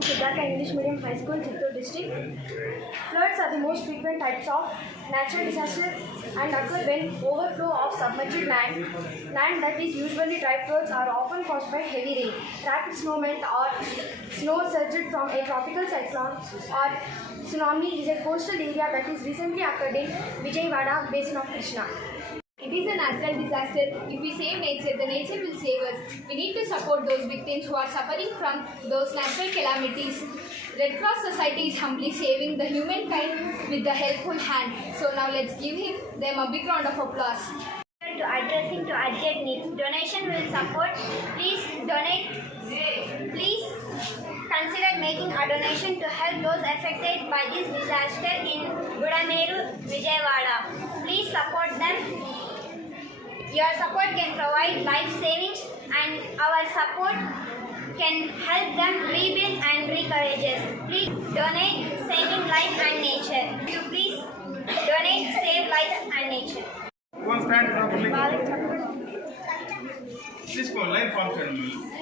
Siddhartha English Medium High School, Chittoor district. Floods are the most frequent types of natural disaster and occur when overflow of submerged land. Land that is usually dry floods are often caused by heavy rain, rapid snow melt or snow surged from a tropical cyclone or tsunami is a coastal area that is recently occurred in Vijayawada basin of Krishna. It is a natural disaster. If we save nature, the nature will save us. We need to support those victims who are suffering from those natural calamities. Red Cross Society is humbly saving the humankind with the helpful hand. So now let's give him them a big round of applause. to addressing to urgent needs. Donation will support. Please donate. Please consider making a donation to help those affected by this disaster in Budaneru, Vijayawada. Please support them. Your support can provide life savings and our support can help them rebuild and recourageous. Please donate saving life and nature. You please donate save life and nature. One stand properly. Please go line function.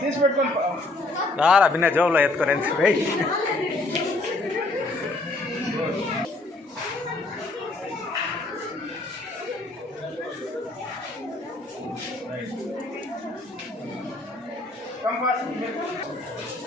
తీసి పెట్టుకొని రారా భిన్న జోబులో ఎత్తుకొని ఎంత వెయ్. Come fast.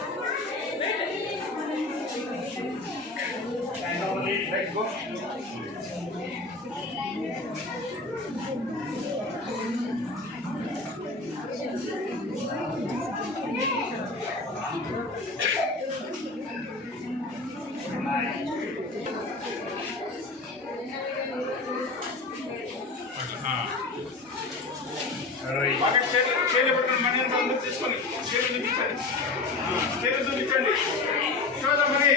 తీసుకొని చూపించండి. చూద్దాం మరి.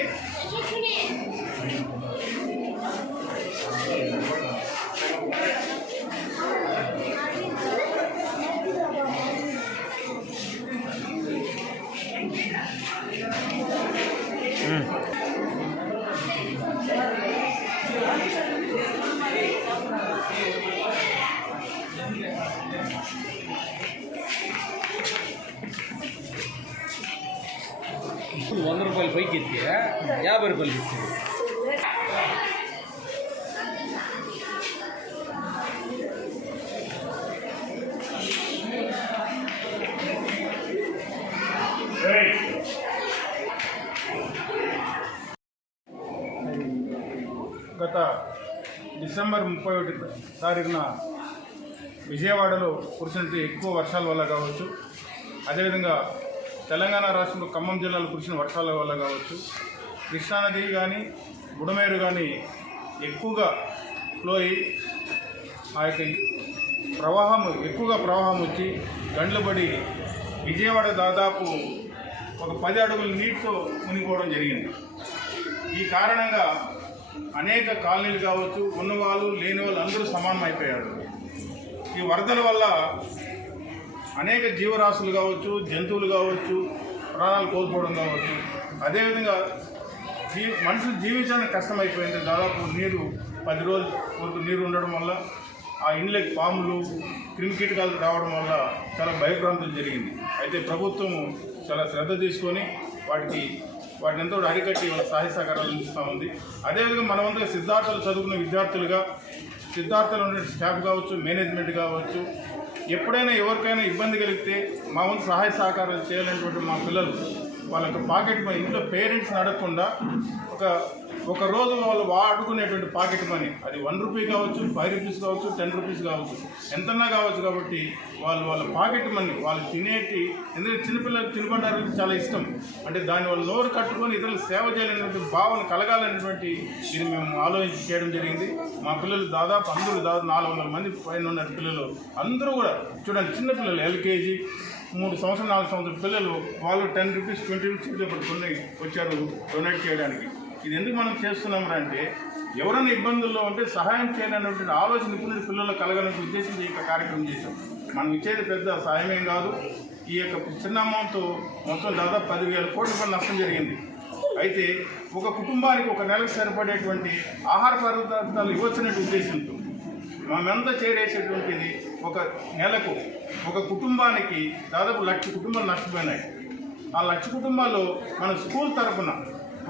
రూపాయలు పైకి ఎత్తి యాభై గత డిసెంబర్ ముప్పై ఒకటి తారీఖున విజయవాడలో కురిసినట్టు ఎక్కువ వర్షాల వల్ల కావచ్చు. అదేవిధంగా తెలంగాణ రాష్ట్రంలో ఖమ్మం జిల్లాలో కురిసిన వర్షాల వల్ల కావచ్చు కృష్ణానది కానీ బుడమేరు కానీ ఎక్కువగా ఫ్లో అయ్యి ఆ యొక్క ప్రవాహం ఎక్కువగా ప్రవాహం వచ్చి గండ్లబడి విజయవాడ దాదాపు ఒక పది అడుగుల నీటితో మునిగిపోవడం జరిగింది. ఈ కారణంగా అనేక కాలనీలు కావచ్చు ఉన్నవాళ్ళు లేని వాళ్ళు అందరూ సమానం అయిపోయారు ఈ వరదల వల్ల అనేక జీవరాశులు కావచ్చు జంతువులు కావచ్చు ప్రాణాలు కోల్పోవడం కావచ్చు. అదేవిధంగా జీ మనుషులు జీవించడానికి కష్టమైపోయింది. దాదాపు నీరు పది రోజులు వరకు నీరు ఉండడం వల్ల ఆ ఇండ్లకి పాములు క్రిమికీటకాలు రావడం వల్ల చాలా భయభ్రాంతులు జరిగింది. అయితే ప్రభుత్వం చాలా శ్రద్ధ తీసుకొని వాటికి వాటిని ఎంతో అరికట్టి సహాయ సహకారాలు అందిస్తూ ఉంది. అదేవిధంగా మనమంతా సిద్ధార్థులు చదువుకున్న విద్యార్థులుగా సిద్ధార్థులు ఉండే స్టాఫ్ కావచ్చు మేనేజ్మెంట్ కావచ్చు ఎప్పుడైనా ఎవరికైనా ఇబ్బంది కలిగితే మా వంతు సహాయ సహకారాలు చేయాలనేటువంటి మా పిల్లలు వాళ్ళ యొక్క పాకెట్ మనీ ఇంట్లో పేరెంట్స్ని అడగకుండా ఒక ఒక రోజు వాళ్ళు వాడుకునేటువంటి పాకెట్ మనీ అది వన్ రూపీ కావచ్చు ఫైవ్ రూపీస్ కావచ్చు టెన్ రూపీస్ కావచ్చు ఎంతన్నా కావచ్చు కాబట్టి వాళ్ళు వాళ్ళ పాకెట్ మనీ వాళ్ళు తినేటి ఎందుకంటే చిన్నపిల్లలు తినుబండారు చాలా ఇష్టం. అంటే దాని వాళ్ళు నోరు కట్టుకొని ఇతరులు సేవ చేయాలనేటువంటి భావన కలగాలనేటువంటి ఇది మేము ఆలోచించి చేయడం జరిగింది. మా పిల్లలు దాదాపు అందరూ దాదాపు నాలుగు వందల మంది పైన ఉన్న పిల్లలు అందరూ కూడా చూడండి చిన్నపిల్లలు ఎల్కేజీ మూడు సంవత్సరం నాలుగు సంవత్సరాల పిల్లలు వాళ్ళు టెన్ రూపీస్ ట్వంటీ రూపీస్ కొన్ని వచ్చారు డొనేట్ చేయడానికి. ఇది ఎందుకు మనం చేస్తున్నాం అంటే ఎవరైనా ఇబ్బందుల్లో ఉంటే సహాయం చేయాలనేటువంటి ఆలోచన నిపుణుడి పిల్లలు కలగాలని ఉద్దేశించి ఈ యొక్క కార్యక్రమం చేశాం. మనం ఇచ్చేది పెద్ద సహాయమేం కాదు. ఈ యొక్క చిన్న అమౌంట్ మొత్తం దాదాపు పదివేల కోట్ల రూపాయలు నష్టం జరిగింది. అయితే ఒక కుటుంబానికి ఒక నెలకు సరిపడేటువంటి ఆహార పదార్థాలు ఇవ్వచ్చనే ఉద్దేశంతో మేమంతా చేరేసేటువంటిది ఒక నెలకు ఒక కుటుంబానికి దాదాపు లక్ష కుటుంబాలు నష్టపోయినాయి. ఆ లక్ష కుటుంబాల్లో మన స్కూల్ తరఫున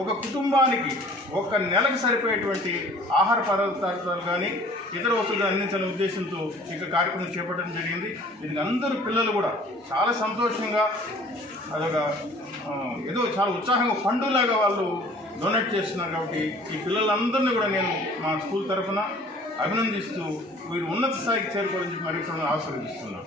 ఒక కుటుంబానికి ఒక నెలకు సరిపోయేటువంటి ఆహార పదార్థాలు కానీ ఇతర వస్తువులు అందించాలనే ఉద్దేశంతో ఇక కార్యక్రమం చేపట్టడం జరిగింది. దీనికి అందరూ పిల్లలు కూడా చాలా సంతోషంగా అదొక ఏదో చాలా ఉత్సాహంగా పండులాగా వాళ్ళు డొనేట్ చేస్తున్నారు కాబట్టి ఈ పిల్లలందరినీ కూడా నేను మా స్కూల్ తరఫున అభినందిస్తూ వీరు ఉన్నత స్థాయికి చేరుకోవాలని చెప్పి మరి ఆశీర్వదిస్తున్నాను.